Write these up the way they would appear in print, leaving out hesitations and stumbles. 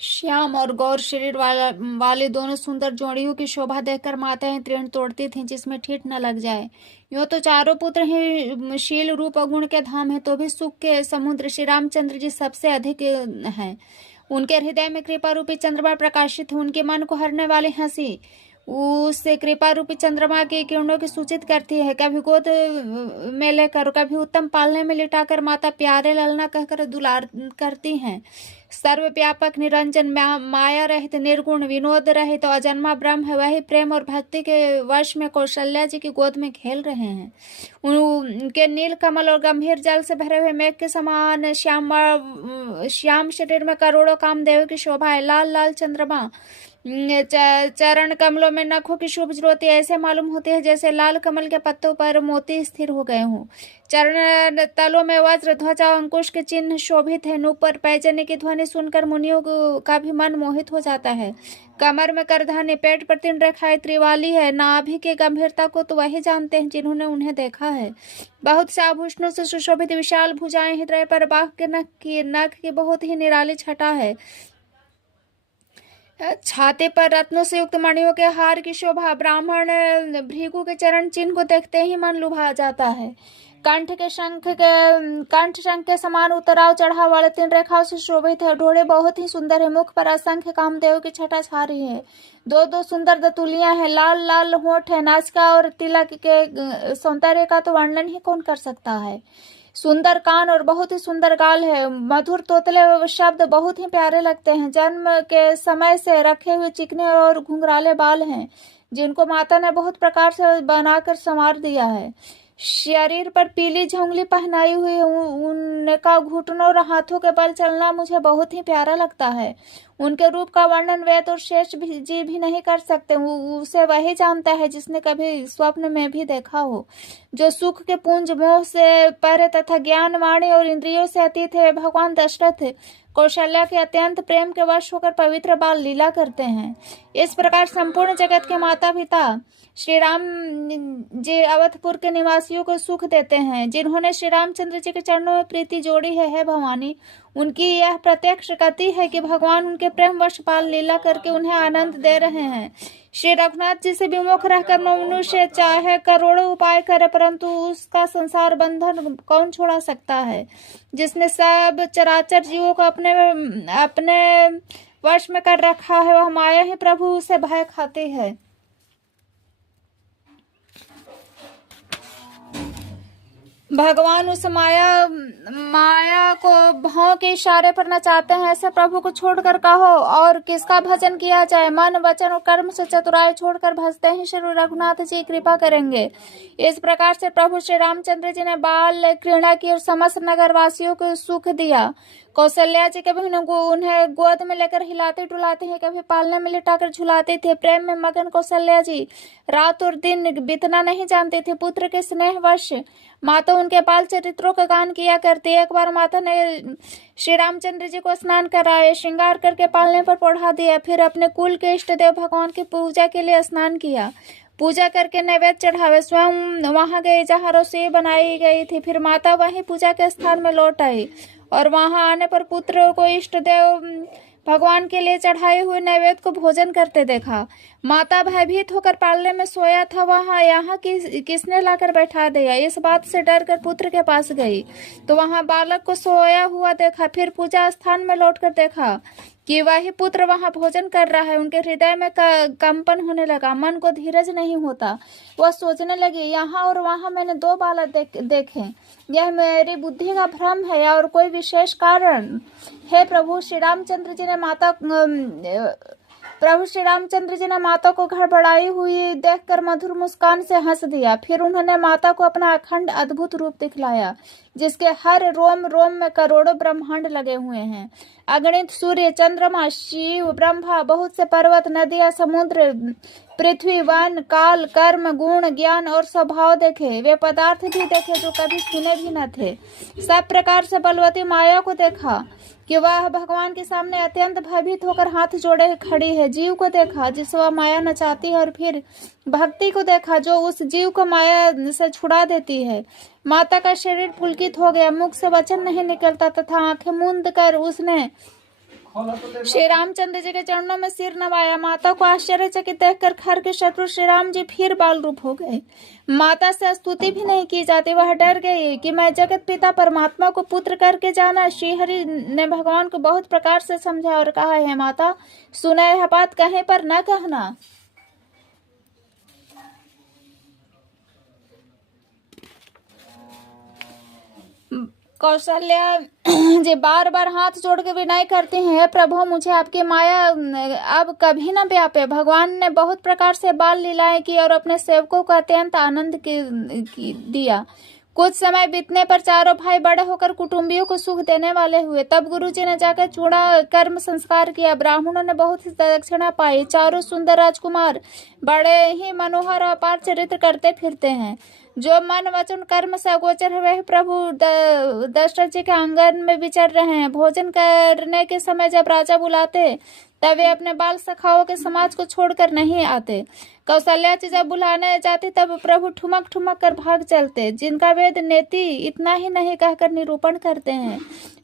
श्याम और गौर शरीर वाले दोनों सुंदर जोड़ियों की शोभा देखकर माताएं तृण तोड़ती थीं, जिसमें ठीठ न लग जाए। यूं तो चारों पुत्र ही शील रूप और गुण के धाम है, तो भी सुख के समुद्र श्री रामचंद्र जी सबसे अधिक हैं। उनके हृदय में कृपा रूपी चंद्रमा प्रकाशित है। उनके मन को हरने वाली हंसी उससे कृपा रूपी चंद्रमा की किरणों की सूचित करती है। कभी गोद में लेकर, कभी उत्तम पालने में लिटाकर माता प्यारे ललना कहकर दुलार करती हैं। सर्वव्यापक निरंजन माया रहित निर्गुण विनोद रहित तो अजन्मा ब्रह्म है, वही प्रेम और भक्ति के वश में कौशल्या जी की गोद में खेल रहे हैं। उनके नील कमल और गंभीर जल से भरे हुए मेघ के समान श्याम शरीर में करोड़ों कामदेव की शोभा है। लाल लाल चंद्रमा चरण कमलों में नखों की शुभ ज्योति ऐसे मालूम होती है जैसे लाल कमल के पत्तों पर मोती स्थिर हो गए हों। चरण तलों में वज्र ध्वजा अंकुश के चिन्ह शोभित है। ऊपर पैजने की ध्वनि सुनकर मुनियों का भी मन मोहित हो जाता है। कमर में करधानी, पेट पर 3 रेखाएं त्रिवाली है। नाभि की गंभीरता को तो वही जानते हैं जिन्होंने उन्हें देखा है। बहुत से आभूषणों से सुशोभित विशाल भुजाएं, हृदय पर बाघ के नख की बहुत ही निराली छटा है। छाते पर रत्नों से युक्त मणियों के हार की शोभा ब्राह्मण भृगु के चरण चिन्ह को देखते ही मन लुभा जाता है। कंठ शंख के समान उतराव चढ़ाव वाले 3 रेखाओं से शोभित है। ढोड़े बहुत ही सुंदर है। मुख पर असंख्य कामदेव की छटा छा रही है। 2 सुंदर दतुलियां हैं। लाल लाल होठ है। नासिका और तिलक के सौंदर्य का तो वर्णन ही कौन कर सकता है। सुंदर कान और बहुत ही सुंदर गाल है। मधुर तोतले शब्द बहुत ही प्यारे लगते हैं। जन्म के समय से रखे हुए चिकने और घुंघराले बाल हैं, जिनको माता ने बहुत प्रकार से बनाकर संवार दिया है। शरीर पर पीली झुंगली पहनाई हुई उनका घुटनों और हाथों के बल चलना मुझे बहुत ही प्यारा लगता है। उनके रूप का वर्णन वेद और शेष जी भी नहीं कर सकते। उसे वही जानता है जिसने कभी स्वप्न में भी देखा हो। जो सुख के पुंज मोह से परे तथा ज्ञान वाणी और इंद्रियों से अतीत है, भगवान दशरथ कौशल्या के अत्यंत प्रेम के वश होकर पवित्र बाल लीला करते हैं। इस प्रकार संपूर्ण जगत के माता पिता श्री राम जी अवधपुर के निवासियों को सुख देते हैं। जिन्होंने श्री रामचंद्र जी के चरणों में प्रीति जोड़ी है भवानी, उनकी यह प्रत्यक्ष गति है कि भगवान उनके प्रेम वश बाल लीला करके उन्हें आनंद दे रहे हैं। श्री रघुनाथ जी से विमुख रहकर मनुष्य चाहे करोड़ों उपाय करे, परंतु उसका संसार बंधन कौन छोड़ा सकता है। जिसने सब चराचर जीवों को अपने वश में कर रखा है, वह माया ही प्रभु उसे भय खाती है। भगवान उस माया को भाव के इशारे पर नचाते हैं। ऐसे प्रभु को छोड़कर कहो और किसका भजन किया जाए। मन वचन और कर्म से चतुराई छोड़कर भजते ही श्री रघुनाथ जी कृपा करेंगे। इस प्रकार से प्रभु श्री रामचंद्र जी ने बाल क्रीड़ा की और समस्त नगरवासियों को सुख दिया। कौशल्या जी कभी उन्हें गोद में लेकर हिलाते डुलाते हैं, कभी पालने में लिटाकर झुलाते थे। प्रेम में मगन कौशल्या जी रात और दिन बीतना नहीं जानते थे। पुत्र के स्नेहवश माता उनके बाल चरित्रों का गान किया करती। एक बार माता ने श्री रामचंद्र जी को स्नान कराए, श्रृंगार करके पालने पर पढ़ा दिया। फिर अपने कुल के इष्ट देव भगवान की पूजा के लिए स्नान किया। पूजा करके नैवेद्य चढ़ावे। स्वयं वहां गए जहाँ रसोई बनाई गई थी। फिर माता वहीं पूजा के स्थान में लौट आई और वहां आने पर पुत्र को इष्ट देव भगवान के लिए चढ़ाए हुए नैवेद्य को भोजन करते देखा। माता भयभीत होकर पालने में सोया था, वहां यहाँ किसने लाकर बैठा दिया। इस बात से डरकर पुत्र के पास गई तो वहां बालक को सोया हुआ देखा। फिर पूजा स्थान में लौटकर देखा कि वही पुत्र वहां भोजन कर रहा है। उनके हृदय में कंपन होने लगा, मन को धीरज नहीं होता। वह सोचने लगी, यहाँ और वहां मैंने 2 बालक देखे, यह मेरी बुद्धि का भ्रम है या और कोई विशेष कारण। हे प्रभु श्री रामचंद्र जी ने माता को गड़बड़ाई हुई देखकर मधुर मुस्कान से हंस दिया। फिर उन्होंने माता को अपना अखंड अद्भुत रूप दिखलाया, जिसके हर रोम रोम में करोड़ों ब्रह्मांड लगे हुए हैं। अगणित सूर्य, चंद्रमा, शिव, ब्रह्मा, बहुत से पर्वत, नदियां, समुद्र, पृथ्वी, वन, काल, कर्म, गुण, ज्ञान और स्वभाव देखे। वे पदार्थ भी देखे जो कभी सुने भी न थे। सब प्रकार से बलवती माया को देखा कि वह भगवान के सामने अत्यंत भयभीत होकर हाथ जोड़े खड़ी है। जीव को देखा जिसे वह माया नचाती है और फिर भक्ति को देखा जो उस जीव को माया से छुड़ा देती है। माता का शरीर पुलकित हो गया, मुख से वचन नहीं निकलता तथा आंखें मूंद कर उसने श्री रामचंद्र जी के चरणों में सिर नवाया। माता को आश्चर्यचकित देखकर खर के शत्रु श्री राम जी फिर बाल रूप हो गए। माता से स्तुति भी नहीं की जाती, वह डर गई कि मैं जगत पिता परमात्मा को पुत्र करके जाना। श्रीहरि ने भगवान को बहुत प्रकार से समझा और कहा, है माता, सुना यह बात कहीं पर न कहना। कौशल्या जी बार बार हाथ जोड़ के विनय करती हैं, प्रभु मुझे आपकी माया अब कभी न व्यापे। भगवान ने बहुत प्रकार से बाल लीलाएं की और अपने सेवकों को अत्यंत आनंद दिया। कुछ समय बीतने पर चारों भाई बड़े होकर कुटुंबियों को सुख देने वाले हुए। तब गुरुजी ने जाकर चूड़ा कर्म संस्कार किया। ब्राह्मणों ने बहुत ही दक्षिणा पाई। चारों सुंदर राजकुमार बड़े ही मनोहर और अपार चरित्र करते फिरते हैं। जो मन वचन कर्म से अगोचर है वह प्रभु दशरथ जी के आंगन में विचर रहे हैं। भोजन करने के समय जब राजा बुलाते तब वे अपने बाल सखाओं के समाज को छोड़कर नहीं आते। कौशल्या जी जब बुलाने जाती तब प्रभु ठुमक ठुमक कर भाग चलते। जिनका वेद नेति इतना ही नहीं कहकर निरूपण करते हैं।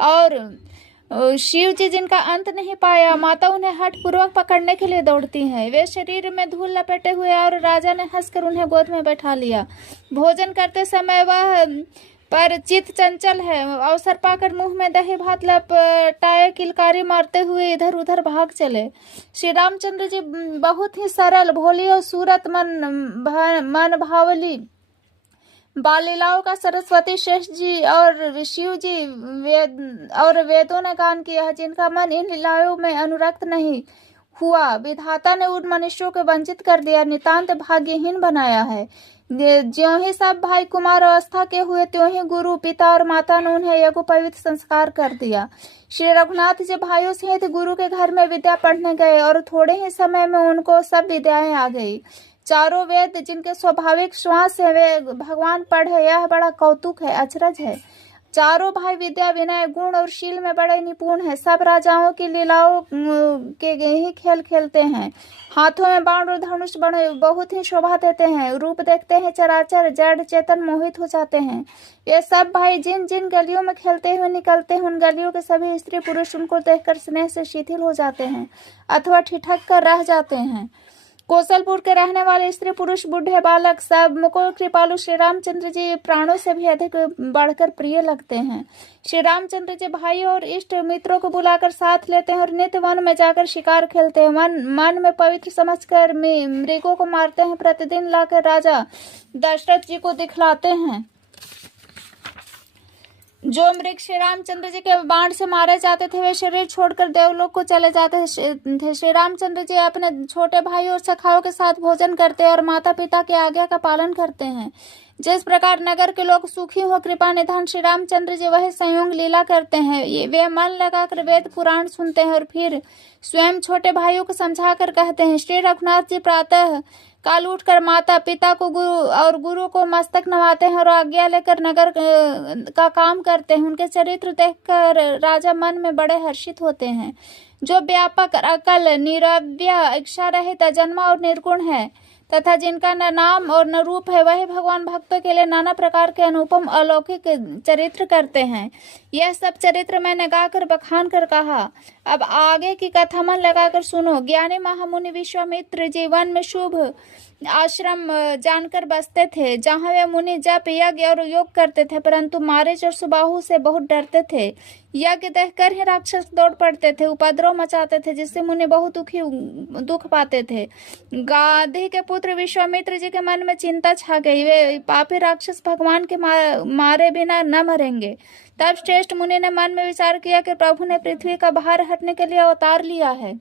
और शिव जी जिनका अंत नहीं पाया, माता उन्हें हठ पूर्वक पकड़ने के लिए दौड़ती हैं। वे शरीर में धूल लपेटे हुए और राजा ने हंसकर उन्हें गोद में बैठा लिया। भोजन करते समय वह पर चित चंचल है, अवसर पाकर मुंह में दही भात लपटाए किलकारी मारते हुए इधर उधर भाग चले। श्री रामचंद्र जी बहुत ही सरल, भोली और सूरत मन भावली बाल लीलाओं का सरस्वती शेष जी और शिव जी वेदों ने गान किया है। जिनका मन इन लीलाओं में अनुरक्त नहीं हुआ, विधाता ने उन मनुष्यों को वंचित कर दिया, नितांत भाग्यहीन बनाया है। ज्यों ही सब भाई कुमार अवस्था के हुए त्यों ही गुरु पिता और माता ने उन्हें यज्ञोपवीत संस्कार कर दिया। श्री रघुनाथ जी भाइयों सहित गुरु के घर में विद्या पढ़ने गए और थोड़े ही समय में उनको सब विद्याएं आ गई। चारों वेद जिनके स्वाभाविक श्वास है वे भगवान पढ़े, यह बड़ा कौतुक है, अचरज है। चारों भाई विद्या विनय गुण और शील में बड़े निपुण हैं। सब राजाओं की लीलाओं के ही खेल खेलते हैं। हाथों में बाण और धनुष बड़े बहुत ही शोभा देते हैं। रूप देखते हैं चराचर जड़ चेतन मोहित हो जाते हैं। ये सब भाई जिन जिन गलियों में खेलते हुए निकलते हैं उन गलियों के सभी स्त्री पुरुष उनको देखकर स्नेह से शिथिल हो जाते हैं अथवा ठिठक कर रह जाते हैं। कौशलपुर के रहने वाले स्त्री पुरुष बूढ़े बालक सब मुकुल कृपालु श्री रामचंद्र जी प्राणों से भी अधिक बढ़कर प्रिय लगते हैं। श्री रामचंद्र जी भाई और इष्ट मित्रों को बुलाकर साथ लेते हैं और नित्य वन में जाकर शिकार खेलते हैं। मन में पवित्र समझकर मृगों को मारते हैं। प्रतिदिन लाकर राजा दशरथ जी को दिखलाते हैं। जो मृग श्री रामचंद्र जी के बाण से मारे जाते थे वे शरीर छोड़कर देवलोक को चले जाते थे। श्री रामचंद्र जी अपने छोटे भाई और सखाओं के साथ भोजन करते और माता पिता की आज्ञा का पालन करते हैं। जिस प्रकार नगर के लोग सुखी हो कृपा निधान श्री रामचंद्र जी वही संयोग लीला करते हैं। वे मन लगाकर वेद पुराण सुनते हैं और फिर स्वयं छोटे भाइयों को समझा कर कहते हैं। श्री रघुनाथ जी प्रातः काल उठकर माता पिता को गुरु को मस्तक नवाते हैं और आज्ञा लेकर नगर का काम करते हैं। उनके चरित्र देखकर राजा मन में बड़े हर्षित होते हैं। जो व्यापक अकल निरव्य इच्छा रहित अजन्मा और निर्गुण है तथा जिनका न नाम और न रूप है वही भगवान भक्तों के लिए नाना प्रकार के अनुपम अलौकिक चरित्र करते हैं। यह सब चरित्र मैंने गाकर बखान कर कहा। अब आगे की कथा मन लगाकर सुनो। ज्ञानी महामुनि विश्वामित्र जीवन में शुभ आश्रम जानकर बसते थे जहाँ वे मुनि जप यज्ञ और योग करते थे, परंतु मारीच और सुबाहु से बहुत डरते थे। यज्ञ देखकर ही राक्षस दौड़ पड़ते थे, उपद्रव मचाते थे, जिससे मुनि बहुत दुख पाते थे। गाधी के पुत्र विश्वामित्र जी के मन में चिंता छा गई। वे पापी राक्षस भगवान के मारे बिना न मरेंगे। तब श्रेष्ठ मुनि ने मन में विचार किया कि प्रभु ने पृथ्वी का भार हटने के लिए अवतार लिया है,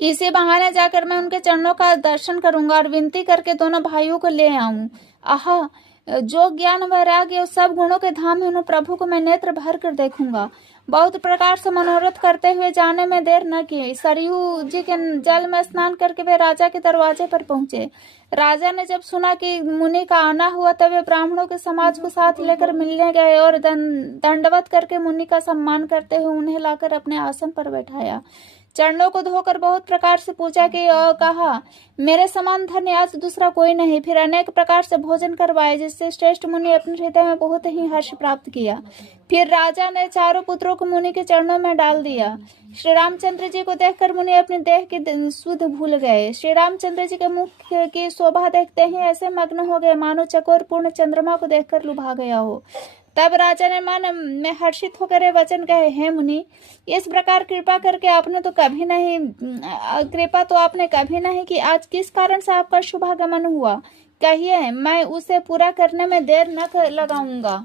इसी बहाने जाकर मैं उनके चरणों का दर्शन करूंगा और विनती करके दोनों भाइयों को ले आऊं। आहा, जो ज्ञान वैराग्य और सब गुणों के धाम है उन प्रभु को मैं नेत्र भर कर देखूंगा। बहुत प्रकार से मनोरथ करते हुए जाने में देर न की। सरयू जी के जल में स्नान करके वे राजा के दरवाजे पर पहुंचे। राजा ने जब सुना कि मुनि का आना हुआ तब वे ब्राह्मणों के समाज को साथ लेकर मिलने गए और दंडवत करके मुनि का सम्मान करते हुए उन्हें लाकर अपने आसन पर बैठाया। चरणों को धोकर बहुत प्रकार से पूजा की और कहा, मेरे समान धन्य आज दूसरा कोई नहीं। फिर अनेक प्रकार से भोजन करवाए, जिससे श्रेष्ठ मुनि अपने हृदय में बहुत ही हर्ष प्राप्त किया। फिर राजा ने चारों पुत्रों को मुनि के चरणों में डाल दिया। श्री रामचंद्र जी को देखकर मुनि अपने देह की सुध भूल गए। श्री रामचंद्र जी के मुख की शोभा देखते ही ऐसे मग्न हो गए मानो चकोर पूर्ण चंद्रमा को देखकर लुभा गया हो। तब राजा ने मन में हर्षित होकर ये वचन कहे, हे मुनि, इस प्रकार कृपा करके आपने तो कभी नहीं कृपा तो आपने कभी नहीं की। आज किस कारण से आपका शुभागमन हुआ, कहिए, मैं उसे पूरा करने में देर न लगाऊंगा।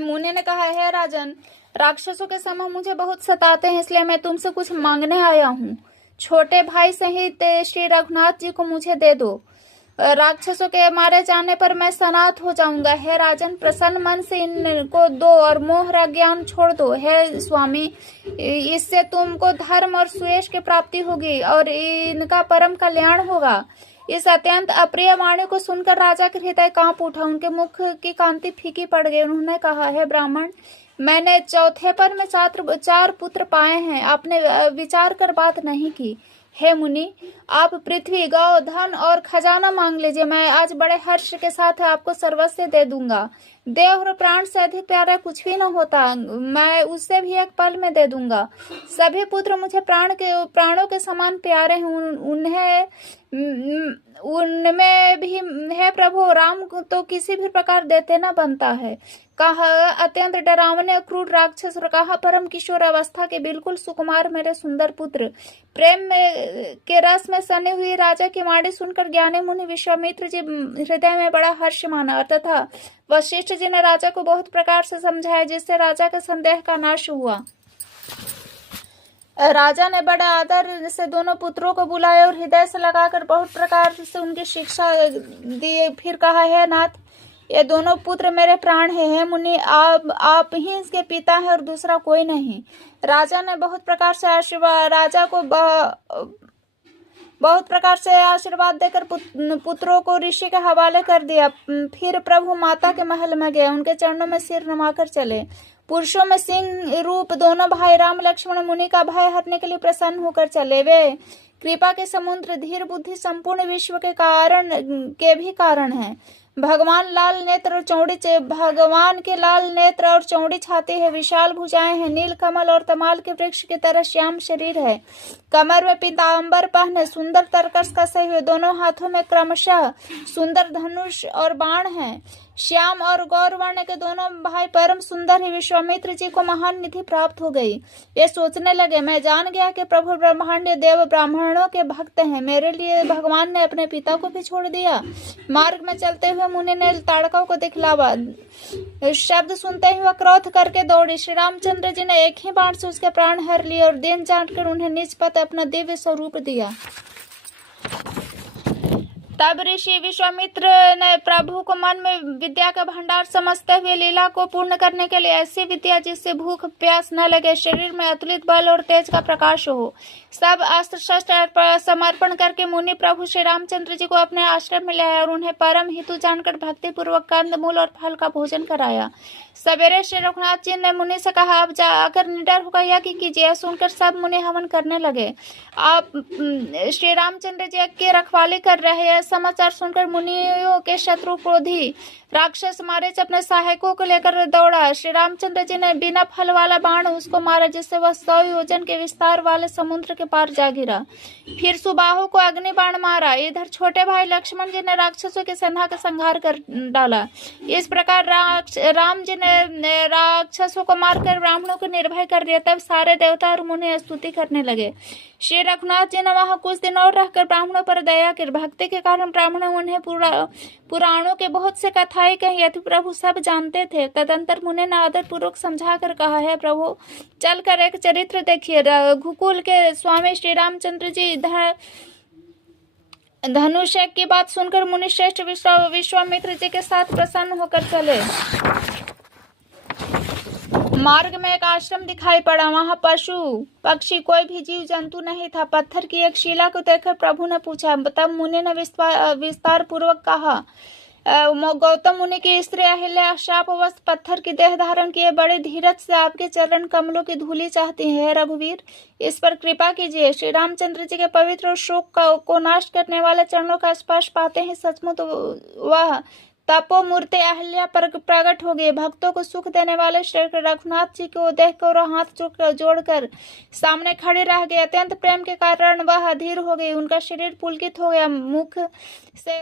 मुनि ने कहा, हे राजन, राक्षसों के समूह मुझे बहुत सताते हैं, इसलिए मैं तुमसे कुछ मांगने आया हूँ। छोटे भाई सहित श्री रघुनाथ जी को मुझे दे दो। राक्षसों के मारे जाने पर मैं सनाथ हो जाऊंगा। हे राजन, प्रसन्न मन से इनको दो और मोह अज्ञान छोड़ दो। हे स्वामी, इससे तुमको धर्म और सुयश की प्राप्ति होगी और इनका परम कल्याण होगा। इस अत्यंत अप्रिय वाणी को सुनकर राजा के हृदय कांप उठा। उनके मुख की कांति फीकी पड़ गई। उन्होंने कहा, हे ब्राह्मण, मैंने चौथे पर में चार पुत्र पाए हैं, आपने विचार कर बात नहीं की। हे मुनि, आप पृथ्वी, गौ, धन और खजाना मांग लीजिए, मैं आज बड़े हर्ष के साथ आपको सर्वस्व दे दूंगा। देह और प्राण से अधिक प्यारा कुछ भी न होता, मैं उससे भी एक पल में दे दूंगा। सभी पुत्र मुझे प्राणों के समान प्यारे हैं। उनमें भी है प्रभु, राम तो किसी भी प्रकार देते न बनता है। कहा अत्यंत डरावने क्रूर राक्षस और कहा परम किशोर अवस्था के बिल्कुल सुकुमार मेरे सुंदर पुत्र। प्रेम में के रस में सने हुई राजा की वाणी सुनकर ज्ञानी मुनि विश्वामित्र जी हृदय में बड़ा हर्ष माना तथा वशिष्ठ जी ने राजा को बहुत प्रकार से समझाया, जिससे राजा का संदेह का नाश हुआ। राजा ने बड़े आदर से दोनों पुत्रों को बुलाया और हृदय से लगाकर बहुत प्रकार से उनकी शिक्षा दी। फिर कहा, हे नाथ, ये दोनों पुत्र मेरे प्राण हैं। हे मुनि, आप ही इसके पिता हैं और दूसरा कोई नहीं। राजा ने बहुत प्रकार से आशीर्वाद देकर पुत्रों को ऋषि के हवाले कर दिया। फिर प्रभु माता के महल में गए, उनके चरणों में सिर नमाकर चले। पुरुषों में सिंह रूप दोनों भाई राम लक्ष्मण मुनि का भय हटने के लिए प्रसन्न होकर चले। वे कृपा के समुद्र, धीर बुद्धि, संपूर्ण विश्व के भी कारण हैं। भगवान के लाल नेत्र और चौड़ी छाती है, विशाल भुजाएं हैं, नील कमल और तमाल के वृक्ष की तरह श्याम शरीर है। कमर में पीतांबर पहने, सुंदर तरकस कसे हुए, दोनों हाथों में क्रमशः सुंदर धनुष और बाण हैं। श्याम और गौर वर्ण के दोनों भाई परम सुंदर ही। विश्वामित्र जी को महान निधि प्राप्त हो गई। ये सोचने लगे, मैं जान गया कि प्रभु ब्रह्मांड देव ब्राह्मणों के भक्त हैं, मेरे लिए भगवान ने अपने पिता को भी छोड़ दिया। मार्ग में चलते हुए मुनि ने ताड़कों को दिखलावा। शब्द सुनते ही वह क्रोध करके दौड़ी। श्री रामचंद्र जी ने एक ही बाण से उसके प्राण हर लिए और दिन जानकर उन्हें निज पद अपना दिव्य स्वरूप दिया। तब ऋषि विश्वामित्र ने प्रभु को मन में विद्या का भंडार समझते हुए लीला को पूर्ण करने के लिए ऐसी विद्या जिससे भूख प्यास न लगे, शरीर में अतुलित बल और तेज का प्रकाश हो, सब अस्त्र शस्त्र समर्पण करके मुनि प्रभु श्री रामचंद्र जी को अपने आश्रम में ले आए और उन्हें परम हितु जानकर भक्ति पूर्वक कंद मूल और फल का भोजन कराया। सवेरे श्री रघुनाथ जी ने मुनि से कहा, आप जाकर निडर होकर यज्ञ कीजिए। सुनकर सब मुनि हवन करने लगे। आप श्री रामचंद्र जी की रखवाली कर रहे हैं। समाचार सुनकर मुनियों के शत्रु क्रोधी राक्षस मारे अपने सहायकों को लेकर दौड़ा। श्री रामचंद्र जी ने बिना फल वाला बाण उसको मारा, जिससे वह 100 योजन के विस्तार वाले समुद्र के पार जा गिरा। फिर सुबाहु को अग्नि बाण मारा। इधर छोटे भाई लक्ष्मण जी ने राक्षसों के सेना का संहार कर डाला। इस प्रकार राम जी ने राक्षसों को मारकर ब्राह्मणों को निर्भय कर दिया। तब सारे देवता और मुनि स्तुति करने लगे। श्री रघुनाथ जी ने वहां कुछ दिन और रहकर ब्राह्मणों पर दया कर भक्ति के कारण ब्राह्मणों उन्हें पुराणों के बहुत से कथाएं कही। यदि प्रभु सब जानते थे। तदंतर मुनि ने आदर पूर्वक समझा कर कहा, है प्रभु, चलकर एक चरित्र देखिए। रघुकुल के स्वामी श्री रामचंद्र जी धनुष की बात सुनकर मुनि श्रेष्ठ विश्वामित्र जी के साथ प्रसन्न होकर चले। मार्ग में एक आश्रम दिखाई पड़ा। वहां पशु पक्षी कोई भी जीव जंतु नहीं था। पत्थर की एक शिला को देखकर प्रभु ने पूछा। तब मुनि ने विस्तार पूर्वक कहा। गौतम मुनि की स्त्री अहिल्या शापवश पत्थर की देह धारण किए बड़े धीरज से आपके चरण कमलों की धूली चाहती है। रघुवीर, इस पर कृपा कीजिए। श्री रामचंद्र जी के पवित्र और शोक को नाश करने वाले चरणों का स्पर्श पाते ही सचमुच वह तपोमूर्ति अहिल्या पर प्रकट हो गई। भक्तों को सुख देने वाले श्री रघुनाथ जी को देखकर और हाथ जोड़कर सामने खड़े रह गए। अत्यंत प्रेम के कारण वह अधीर हो गई। उनका शरीर पुलकित हो गया। मुख से